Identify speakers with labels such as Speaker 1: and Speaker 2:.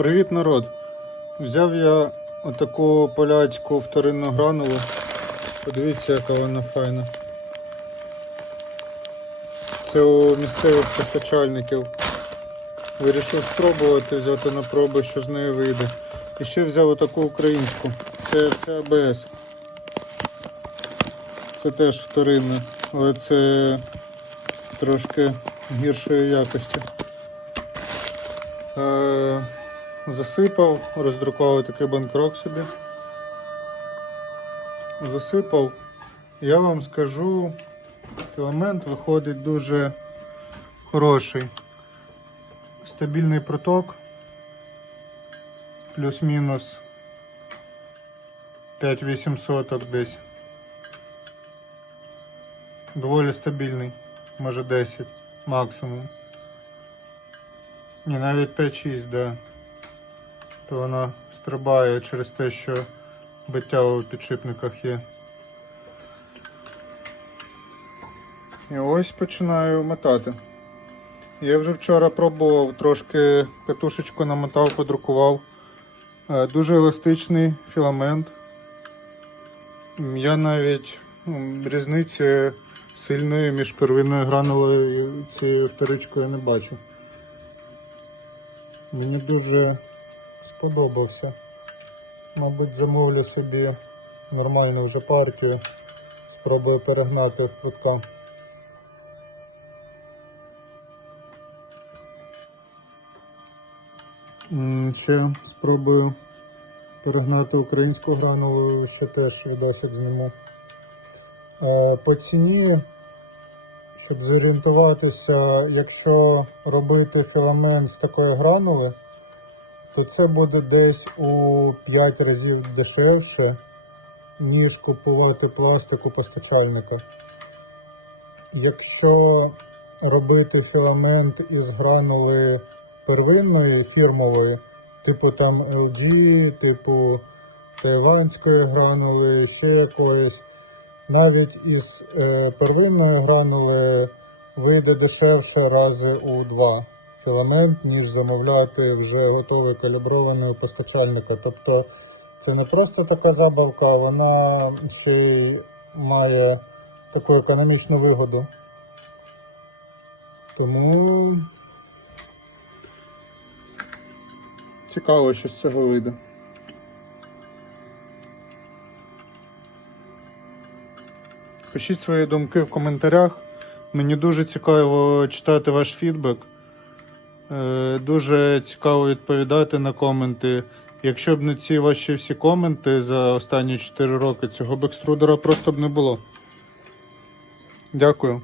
Speaker 1: Привіт, народ! Взяв я отаку поляцьку вторинну гранулу. Подивіться, яка вона файна. Це у місцевих постачальників. Вирішив спробувати взяти на пробу, що з неї вийде. І ще взяв отаку українську. Це все АБС. Це теж вторинна, але це трошки гіршої якості. Е, засипав, роздрукував такий банкрок собі. Засипав. Я вам скажу, філамент виходить дуже хороший. Стабільний проток. Плюс-мінус 5-8 соток десь. Доволі стабільний, може 10 максимум. Ні, навіть 5-6, да. То вона стрибає через те, що биття у підшипниках є. І ось починаю мотати. Я вже вчора пробував, трошки катушечку намотав, подрукував. Е, Дуже еластичний філамент. Я навіть різниці сильної між первинною гранулою і цією вторичкою не бачу. Мені дуже сподобався. Мабуть, замовлю собі нормальну вже партію. Спробую перегнати в прутка. Ще спробую перегнати українську гранулу, ще теж відосик зніму. Е, По ціні, щоб зорієнтуватися, якщо робити філамент з такої гранули, то це буде десь у 5 разів дешевше, ніж купувати пластик у постачальника. Якщо робити філамент із гранули первинної фірмової, типу там LG, типу тайванської гранули, ще якоїсь, навіть із е, первинної гранули вийде дешевше рази у два філамент, ніж замовляти вже готовий калібрований у постачальника. Тобто це не просто така забавка, вона ще й має таку економічну вигоду. Тому цікаво, що з цього вийде. Пишіть свої думки в коментарях. Мені дуже цікаво читати ваш фідбек. Е, Дуже цікаво відповідати на коменти. Якщо б не ці ваші всі коменти за останні 4 роки, цього б екструдера просто б не було. Дякую.